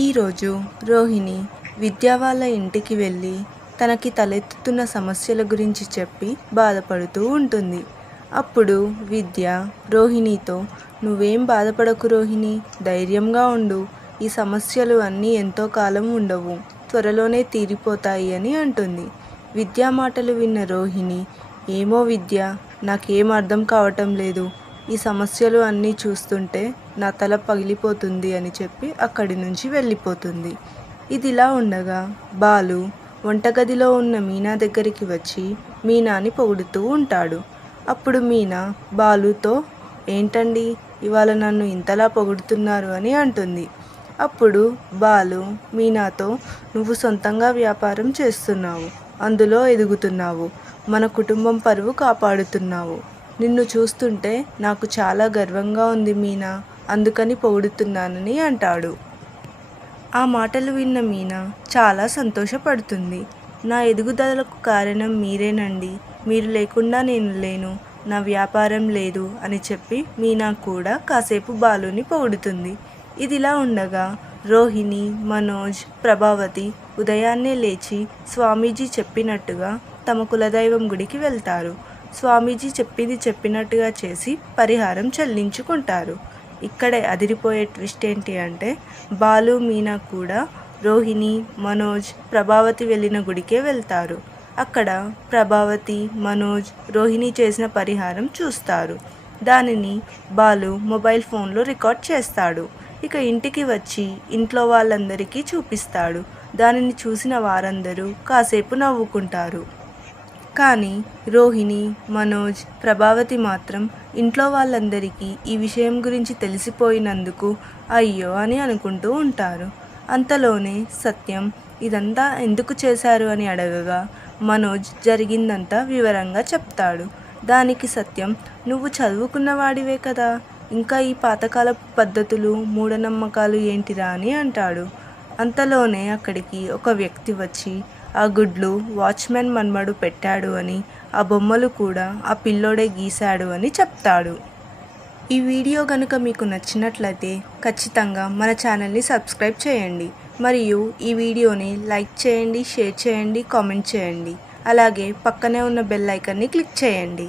ఈరోజు రోహిణి విద్య వాళ్ళ ఇంటికి వెళ్ళి తనకి తలెత్తుతున్న సమస్యల గురించి చెప్పి బాధపడుతూ ఉంటుంది. అప్పుడు విద్య రోహిణితో, నువ్వేం బాధపడకు రోహిణి, ధైర్యంగా ఉండు, ఈ సమస్యలు అన్నీ ఎంతో కాలం ఉండవు, త్వరలోనే తీరిపోతాయి అని అంటుంది. విద్య మాటలు విన్న రోహిణి, ఏమో విద్య, నాకేం అర్థం కావటం లేదు, ఈ సమస్యలు అన్నీ చూస్తుంటే నా తల పగిలిపోతుంది అని చెప్పి అక్కడి నుంచి వెళ్ళిపోతుంది. ఇదిలా ఉండగా బాలు వంటగదిలో ఉన్న మీనా దగ్గరికి వచ్చి మీనాని పొగుడుతూ ఉంటాడు. అప్పుడు మీనా బాలుతో, ఏంటండి ఇవాళ నన్ను ఇంతలా పొగుడుతున్నారు అని అంటుంది. అప్పుడు బాలు మీనాతో, నువ్వు సొంతంగా వ్యాపారం చేస్తున్నావు, అందులో ఎదుగుతున్నావు, మన కుటుంబం పరువు కాపాడుతున్నావు, నిన్ను చూస్తుంటే నాకు చాలా గర్వంగా ఉంది మీనా, అందుకని పొగుడుతున్నానని అంటాడు. ఆ మాటలు విన్న మీనా చాలా సంతోషపడుతుంది. నా ఎదుగుదలకు కారణం మీరేనండి, మీరు లేకుండా నేను లేను, నా వ్యాపారం లేదు అని చెప్పి మీనా కూడా కాసేపు బాలుని పొగుడుతుంది. ఇదిలా ఉండగా రోహిణి, మనోజ్, ప్రభావతి ఉదయాన్నే లేచి స్వామీజీ చెప్పినట్టుగా తమ కులదైవం గుడికి వెళ్తారు. స్వామీజీ చెప్పింది చెప్పినట్టుగా చేసి పరిహారం చెల్లించుకుంటారు. ఇక్కడే అదిరిపోయే ట్విస్ట్ ఏంటి అంటే, బాలు మీనా కూడా రోహిణి, మనోజ్, ప్రభావతి వెళ్ళిన గుడికే వెళ్తారు. అక్కడ ప్రభావతి, మనోజ్ రోహిణి చేసిన పరిహారం చూస్తారు. దానిని బాలు మొబైల్ ఫోన్లో రికార్డ్ చేస్తాడు. ఇక ఇంటికి వచ్చి ఇంట్లో వాళ్ళందరికీ చూపిస్తాడు. దానిని చూసిన వారందరూ కాసేపు నవ్వుకుంటారు. కానీ రోహిణి, మనోజ్, ప్రభావతి మాత్రం ఇంట్లో వాళ్ళందరికీ ఈ విషయం గురించి తెలిసిపోయినందుకు అయ్యో అని అనుకుంటూ ఉంటారు. అంతలోనే సత్యం ఇదంతా ఎందుకు చేశారు అని అడగగా మనోజ్ జరిగిందంతా వివరంగా చెప్తాడు. దానికి సత్యం, నువ్వు చదువుకున్నవాడివే కదా, ఇంకా ఈ పాతకాలపు పద్ధతులు, మూఢనమ్మకాలు ఏంటిరా అని అంటాడు. అంతలోనే అక్కడికి ఒక వ్యక్తి వచ్చి, ఆ గుడ్లు వాచ్మెన్ మన్మడు పెట్టాడు అని, ఆ బొమ్మలు కూడా ఆ పిల్లోడే గీశాడు అని చెప్తాడు. ఈ వీడియో కనుక మీకు నచ్చినట్లయితే ఖచ్చితంగా మన ఛానల్ని సబ్స్క్రైబ్ చేయండి. మరియు ఈ వీడియోని లైక్ చేయండి, షేర్ చేయండి, కామెంట్ చేయండి. అలాగే పక్కనే ఉన్న బెల్ ఐకాన్ని క్లిక్ చేయండి.